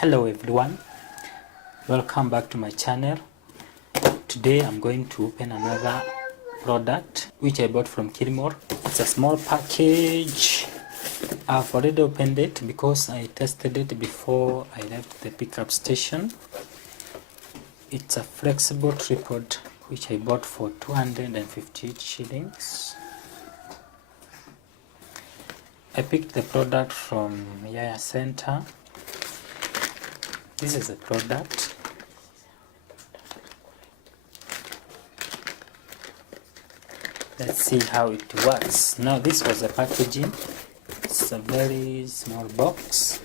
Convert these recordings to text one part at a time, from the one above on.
Hello everyone, welcome back to my channel. Today I'm going to open another product which I bought from Kilimall. It's a small package. I've already opened it because I tested it before I left the pickup station. It's a flexible tripod which I bought for 258 shillings. I picked the product from Yaya Center. This is a product. Let's see how it works. Now this was the packaging. It's a very small box,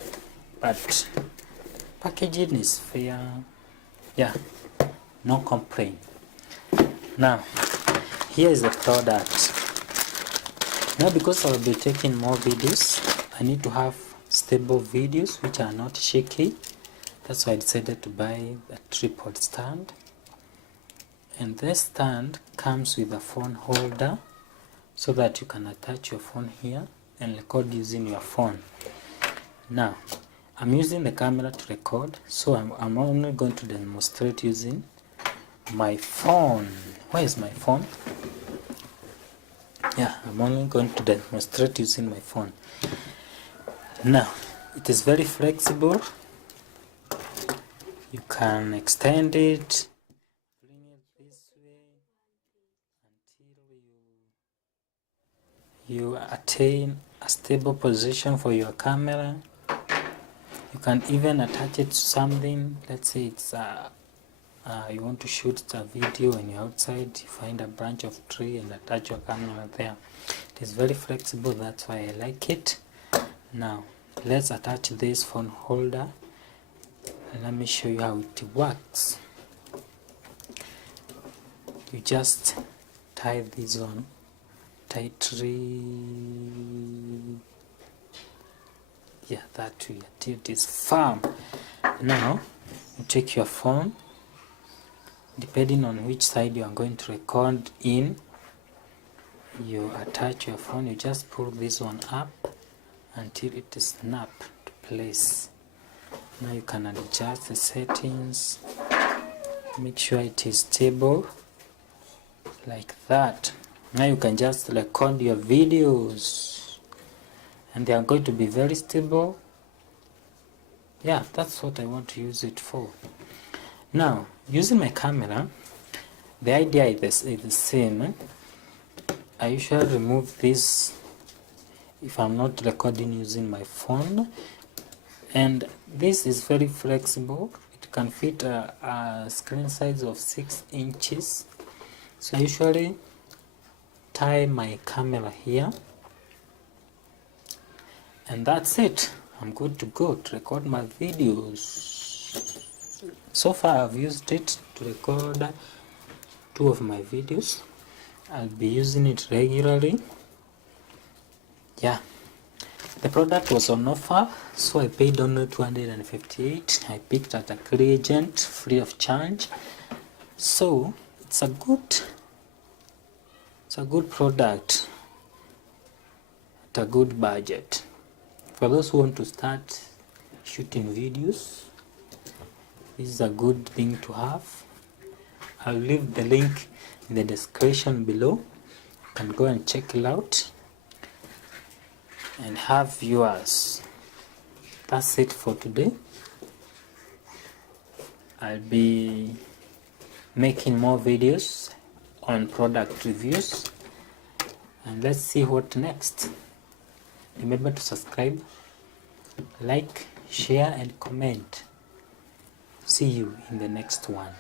but packaging is fair. Yeah, no complaint. Now here is the product. Now because I'll be taking more videos, I need to have stable videos which are not shaky. That's why I decided to buy a tripod stand. And this stand comes with a phone holder so that you can attach your phone here and record using your phone. Now I'm using the camera to record, so I'm only going to demonstrate using my phone. Where is my phone? Yeah, I'm only going to demonstrate using my phone. Now it is very flexible. You can extend it, bring it this way until you attain a stable position for your camera. You can even attach it to something. Let's say it's you want to shoot a video when you're outside, you find a branch of tree and attach your camera there. It is very flexible, that's why I like it. Now let's attach this phone holder. Let me show you how it works. You just tie this on tightly. Yeah, that way until it is firm. Now you take your phone, depending on which side you are going to record in. You attach your phone, you just pull this one up until it is snapped to place. Now you can adjust the settings, make sure it is stable like that. Now you can just record your videos and they are going to be very stable. Yeah, that's what I want to use it for. Now using my camera, the idea is the same. I usually remove this if I'm not recording using my phone, and this is very flexible. It can fit a screen size of 6 inches. So I usually tie my camera here and that's it. I'm good to go to record my videos. So far I've used it to record 2 of my videos. I'll be using it regularly. Yeah, the product was on offer, so I paid only 258. I picked at a clear agent free of charge. So it's a good product at a good budget. For those who want to start shooting videos, this is a good thing to have. I'll leave the link in the description below. You can go and check it out and have yours. That's it for today. I'll be making more videos on product reviews, and let's see what next. Remember to subscribe, like, share and comment. See you in the next one.